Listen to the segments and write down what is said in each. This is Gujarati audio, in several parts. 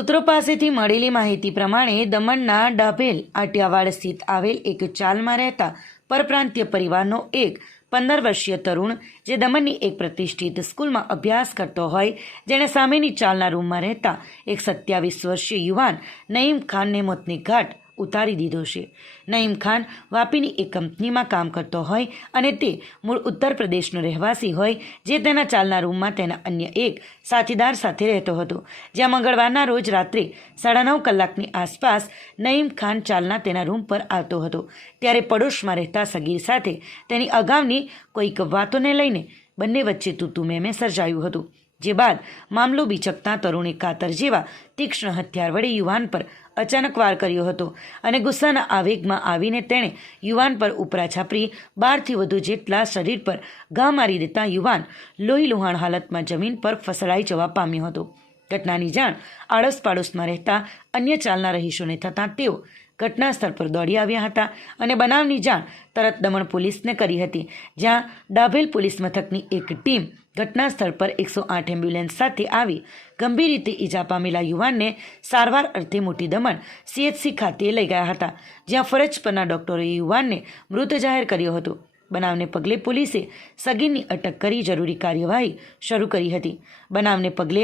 સૂત્રો પાસેથી મળેલી માહિતી પ્રમાણે દમણના ડાભેલ આટિયાવાડ સ્થિત આવેલ એક ચાલમાં રહેતા પરપ્રાંતીય પરિવારનો એક પંદર વર્ષીય તરુણ, જે દમણની એક પ્રતિષ્ઠિત સ્કૂલમાં અભ્યાસ કરતો હોય, જેણે સામેની ચાલના રૂમમાં રહેતા એક સત્યાવીસ વર્ષીય યુવાન નઈમ ખાનને મોતની ઘાટ ઉતારી દીધો છે. નઈમ ખાન વાપીની એક કંપનીમાં કામ કરતો હોય અને તે મૂળ ઉત્તર પ્રદેશનો રહેવાસી હોય, જે તેના ચાલના રૂમમાં તેના અન્ય એક સાથીદાર સાથે રહેતો હતો. જ્યાં મંગળવારના રોજ રાત્રે સાડા નવ કલાકની આસપાસ નઈમ ખાન ચાલના તેના રૂમ પર આવતો હતો. ત્યારે પડોશમાં રહેતા સગીર સાથે તેની અગાઉની કોઈક વાતોને લઈને બંને વચ્ચે તૂતું મેમે સર્જાયું હતું. જે બાદ મામલો બીચકતા તરુણે કાતર જેવા તીક્ષ્ણ હથિયાર વડે યુવાન પર અચાનક વાર કર્યો હતો અને ગુસ્સાના આવેગમાં આવીને તેણે યુવાન પર ઉપરા છાપરી બારથી વધુ જેટલા શરીર પર ઘા મારી દેતા યુવાન લોહી લુહાણ હાલતમાં જમીન પર ફસડાઈ જવા પામ્યો હતો. ઘટનાની જાણ આડોશ પાડોશમાં રહેતા અન્ય ચાલના રહીશોને થતાં તેઓ ઘટના સ્થળ પર દોડી આવ્યા હતા અને બનાવની જાણ તરત દમણ પોલીસને કરી હતી, જ્યાં ડાભેલ પોલીસ મથકની એક ટીમ ઘટના સ્થળ પર એકસો આઠ એમ્બ્યુલન્સ સાથે આવી ગંભીર રીતે ઈજા પામેલા યુવાનને સારવાર અર્થે મોટી દમણ સીએચસી ખાતે લઈ ગયા હતા, જ્યાં ફરજ પરના ડોક્ટરોએ યુવાનને મૃત જાહેર કર્યો હતો. બનાવને પગલે પોલીસે સગીરની અટક કરી જરૂરી કાર્યવાહી શરૂ કરી હતી. બનાવને પગલે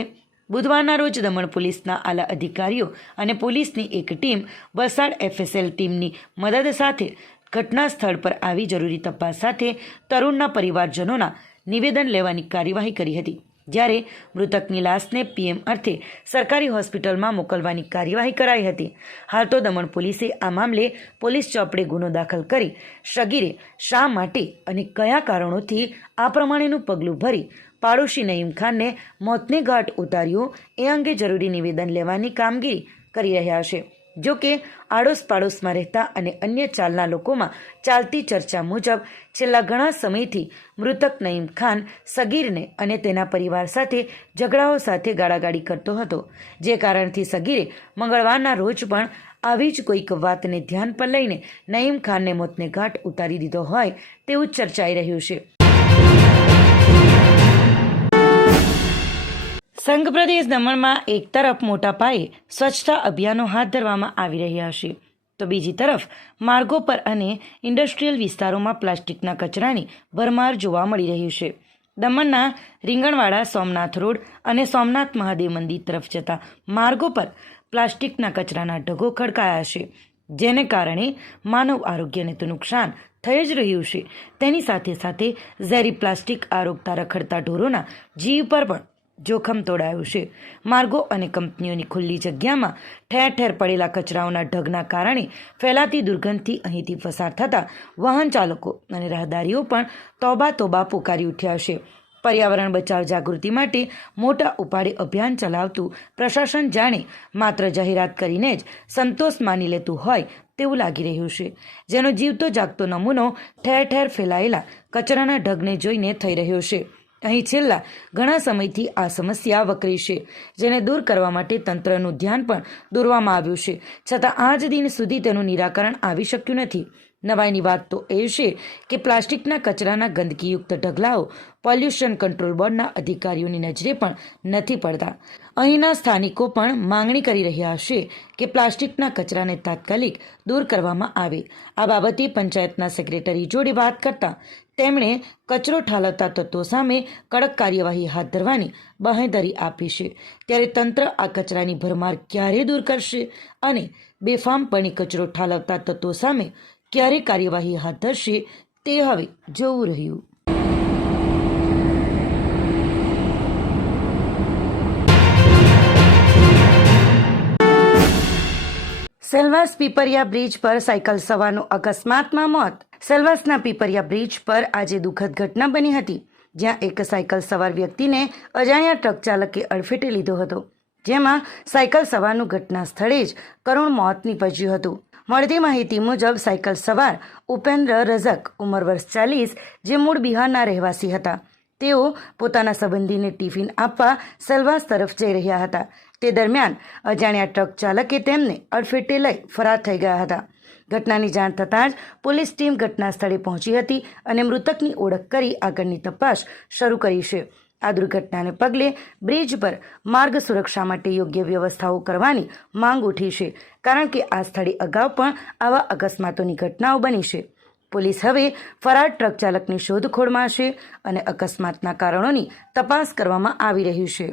બુધવારના રોજ દમણ પોલીસના આલા અધિકારીઓ અને પોલીસની એક ટીમ વલસાડ એફએસએલ ટીમની મદદ સાથે ઘટના સ્થળ પર આવી જરૂરી તપાસ સાથે તરુણના પરિવારજનોના નિવેદન લેવાની કાર્યવાહી કરી હતી. જ્યારે મૃતકની લાશને પીએમ અર્થે સરકારી હોસ્પિટલમાં મોકલવાની કાર્યવાહી કરાઈ હતી. હાલ તો દમણ પોલીસે આ મામલે પોલીસ ચોપડે ગુનો દાખલ કરી, સગીરે શા માટે અને કયા કારણોથી આ પ્રમાણેનું પગલું ભરી પાડોશી નઈમ ખાનને મોતને ઘાટ ઉતાર્યું. એ અંગે જરૂરી નિવેદન લેવાની કામગીરી કરી રહ્યા છે. જો કે આડોશ પાડોશમાં રહેતા અને અન્ય ચાલના લોકોમાં ચાલતી ચર્ચા મુજબ છેલ્લા ઘણા સમયથી મૃતક નઈમ ખાન સગીરને અને તેના પરિવાર સાથે ઝઘડાઓ સાથે ગાળાગાળી કરતો હતો. જે કારણથી સગીરે મંગળવારના રોજ પણ આવી જ કોઈક વાતને ધ્યાન પર લઈને નઈમ ખાનને મોતને ઘાટ ઉતારી દીધો હોય તેવું ચર્ચાઈ રહ્યું છે. સંઘ પ્રદેશ દમણમાં એક તરફ મોટા પાયે સ્વચ્છતા અભિયાનો હાથ ધરવામાં આવી રહ્યા છે. તો બીજી તરફ માર્ગો પર અને ઇન્ડસ્ટ્રીયલ વિસ્તારોમાં પ્લાસ્ટિકના કચરાની ભરમાર જોવા મળી રહ્યું છે. દમણના રીંગણવાડા, સોમનાથ રોડ અને સોમનાથ મહાદેવ મંદિર તરફ જતા માર્ગો પર પ્લાસ્ટિકના કચરાના ઢગો ખડકાયા છે, જેને કારણે માનવ આરોગ્યને તો નુકસાન થઈ જ રહ્યું છે. તેની સાથે સાથે ઝેરી પ્લાસ્ટિક આરોગતા રખડતા ઢોરોના જીવ પર પણ જોખમ તોડાયું છે. માર્ગો અને કંપનીઓની ખુલ્લી જગ્યામાં ઠેર ઠેર પડેલા કચરાઓના ઢગના કારણે ફેલાતી દુર્ગંધથી અહીંથી પસાર થતા વાહન ચાલકો અને રાહદારીઓ પણ તોબા તોબા પોકારી ઉઠ્યા છે. પર્યાવરણ બચાવ જાગૃતિ માટે મોટા ઉપાડે અભિયાન ચલાવતું પ્રશાસન જાણે માત્ર જાહેરાત કરીને જ સંતોષ માની લેતું હોય તેવું લાગી રહ્યું છે. જેનો જીવતો જાગતો નમૂનો ઠેર ઠેર ફેલાયેલા કચરાના ઢગને જોઈને થઈ રહ્યો છે. અહીં છેલ્લા ઘણા સમયથી આ સમસ્યા વકરી છે, જેને દૂર કરવા માટે તંત્રનું ધ્યાન પણ દોરવામાં આવ્યું છે. છતાં આજ દિન સુધી તેનું નિરાકરણ આવી શક્યું નથી. નવાઈની વાત તો એ છે કે પ્લાસ્ટિકના કચરાના ગંદકીયુક્ત ઢગલાઓ પોલ્યુશન કંટ્રોલ બોર્ડના અધિકારીઓની નજરે પણ નથી પડતા. અહીંના સ્થાનિકો પણ માંગણી કરી રહ્યા છે કે પ્લાસ્ટિકના કચરાને તાત્કાલિક દૂર કરવામાં આવે. આ બાબતે પંચાયતના સેક્રેટરી જોડે વાત કરતા તેમણે કચરો ઠાલવતા તત્વો સામે કડક કાર્યવાહી હાથ ધરવાની બાંહેધરી આપી છે. ત્યારે તંત્ર આ કચરાની ભરમાર ક્યારે દૂર કરશે અને બેફામપણે કચરો ઠાલવતા તત્વો સામે ક્યારે કાર્યવાહી હાથ ધરશે તે હવે જોવું રહ્યું. સેલવાસ પીપરિયા બ્રિજ પર સાયકલ સવારનું અકસ્માતમાં મોત સેલવાસના પીપરિયા બ્રિજ પર આજે દુઃખદ ઘટના બની હતી, જ્યાં એક સાયકલ સવાર વ્યક્તિને અજાણ્યા ટ્રક ચાલકે અડફેટે લીધો હતો. જેમાં સાયકલ સવારનું ઘટના સ્થળે જ કરુણ મોત નીપજ્યું હતું. મળતી માહિતી મુજબ, સાયકલ સવાર ઉપેન્દ્ર રઝક, ઉંમર વર્ષ ચાલીસ, જે મૂળ બિહારના રહેવાસી હતા. તેઓ પોતાના સંબંધીને ટિફિન આપવા સેલવાસ તરફ જઈ રહ્યા હતા. તે દરમિયાન અજાણ્યા ટ્રક ચાલકે તેમને અડફેટે લઈ ફરાર થઈ ગયા હતા. ઘટનાની જાણ થતાં જ પોલીસ ટીમ ઘટના સ્થળે પહોંચી હતી અને મૃતકની ઓળખ કરી આગળની તપાસ શરૂ કરી છે. આ દુર્ઘટનાને પગલે બ્રિજ પર માર્ગ સુરક્ષા માટે યોગ્ય વ્યવસ્થાઓ કરવાની માંગ ઉઠી છે, કારણ કે આ સ્થળે અગાઉ પણ આવા અકસ્માતોની ઘટનાઓ બની છે. પોલીસ હવે ફરાર ટ્રક ચાલકની શોધખોળમાં છે અને અકસ્માતના કારણોની તપાસ કરવામાં આવી રહી છે.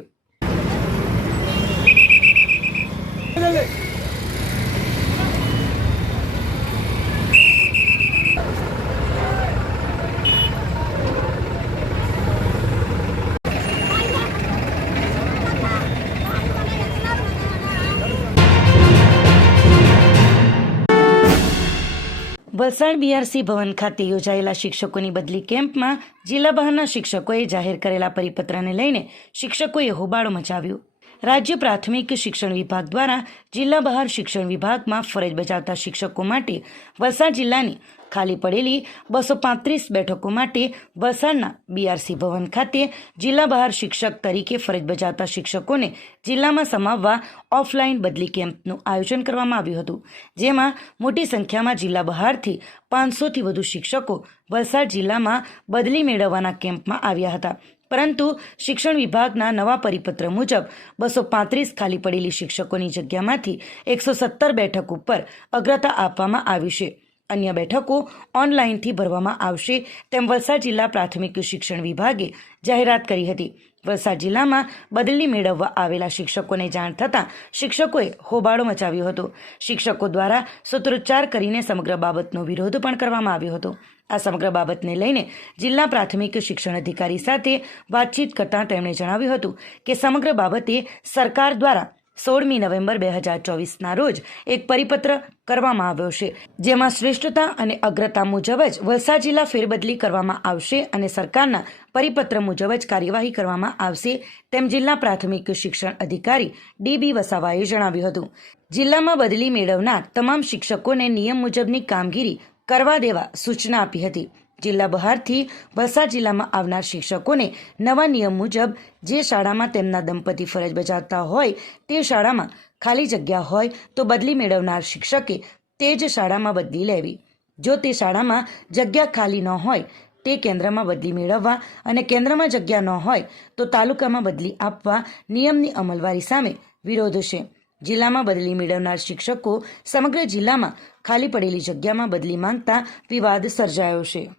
વલસાડ બીઆરસી ભવન ખાતે યોજાયેલા શિક્ષકોની બદલી કેમ્પમાં જિલ્લા બહારના શિક્ષકોએ જાહેર કરેલા પરિપત્રને લઈને શિક્ષકોએ હોબાળો મચાવ્યો. રાજ્ય પ્રાથમિક શિક્ષણ વિભાગ દ્વારા જિલ્લા બહાર શિક્ષણ વિભાગમાં ફરજ બજાવતા શિક્ષકો માટે વલસાડ જિલ્લાની ખાલી પડેલી બસો પાંત્રીસ બેઠકો માટે વલસાડના બીઆરસી ભવન ખાતે જિલ્લા બહાર શિક્ષક તરીકે ફરજ બજાવતા શિક્ષકોને જિલ્લામાં સમાવવા ઓફલાઈન બદલી કેમ્પનું આયોજન કરવામાં આવ્યું હતું. જેમાં મોટી સંખ્યામાં જિલ્લા બહારથી પાંચસોથી વધુ શિક્ષકો વલસાડ જિલ્લામાં બદલી મેળવવાના કેમ્પમાં આવ્યા હતા. પરંતુ શિક્ષણ વિભાગના નવા પરિપત્ર મુજબ બસો પાંત્રીસ ખાલી પડેલી શિક્ષકોની જગ્યામાંથી એકસો સત્તર બેઠક ઉપર અગ્રતા આપવામાં આવી છે. અન્ય બેઠકો ઓનલાઈનથી ભરવામાં આવશે. તેમ વલસાડ જિલ્લા પ્રાથમિક શિક્ષણ વિભાગે જાહેરાત કરી હતી. વલસાડ જિલ્લામાં બદલી મેળવવા આવેલા શિક્ષકોને જાણ થતાં શિક્ષકોએ હોબાળો મચાવ્યો હતો. શિક્ષકો દ્વારા સૂત્રોચ્ચાર કરીને સમગ્ર બાબતનો વિરોધ પણ કરવામાં આવ્યો હતો. આ સમગ્ર બાબતને લઈને જિલ્લા પ્રાથમિક શિક્ષણ અધિકારી સાથે વાતચીત કરતાં તેમણે જણાવ્યું હતું કે સમગ્ર બાબતે સરકાર દ્વારા સોળમી નવેમ્બર બે હજાર ચોવીસના રોજ એક પરિપત્ર કરવામાં આવ્યો છે, જેમાં શ્રેષ્ઠતા અને અગ્રતા મુજબ જ વલસાડ જિલ્લા ફેરબદલી કરવામાં આવશે અને સરકારના પરિપત્ર મુજબ જ કાર્યવાહી કરવામાં આવશે તેમ જિલ્લા પ્રાથમિક શિક્ષણ અધિકારી ડી બી વસાવાએ જણાવ્યું હતું. જિલ્લામાં બદલી મેળવનાર તમામ શિક્ષકોને નિયમ મુજબની કામગીરી કરવા દેવા સૂચના આપી હતી. જિલ્લા બહારથી વલસાડ જિલ્લામાં આવનાર શિક્ષકોને નવા નિયમ મુજબ જે શાળામાં તેમના દંપતી ફરજ બજાવતા હોય તે શાળામાં ખાલી જગ્યા હોય તો બદલી મેળવનાર શિક્ષકે તે જ શાળામાં બદલી લેવી. જો તે શાળામાં જગ્યા ખાલી ન હોય, તે કેન્દ્રમાં બદલી મેળવવા અને કેન્દ્રમાં જગ્યા ન હોય, તો તાલુકામાં બદલી આપવા નિયમની અમલવારી સામે વિરોધ છે. જિલ્લામાં બદલી મેળવનાર શિક્ષકો સમગ્ર જિલ્લામાં ખાલી પડેલી જગ્યામાં બદલી માંગતા વિવાદ સર્જાયો છે.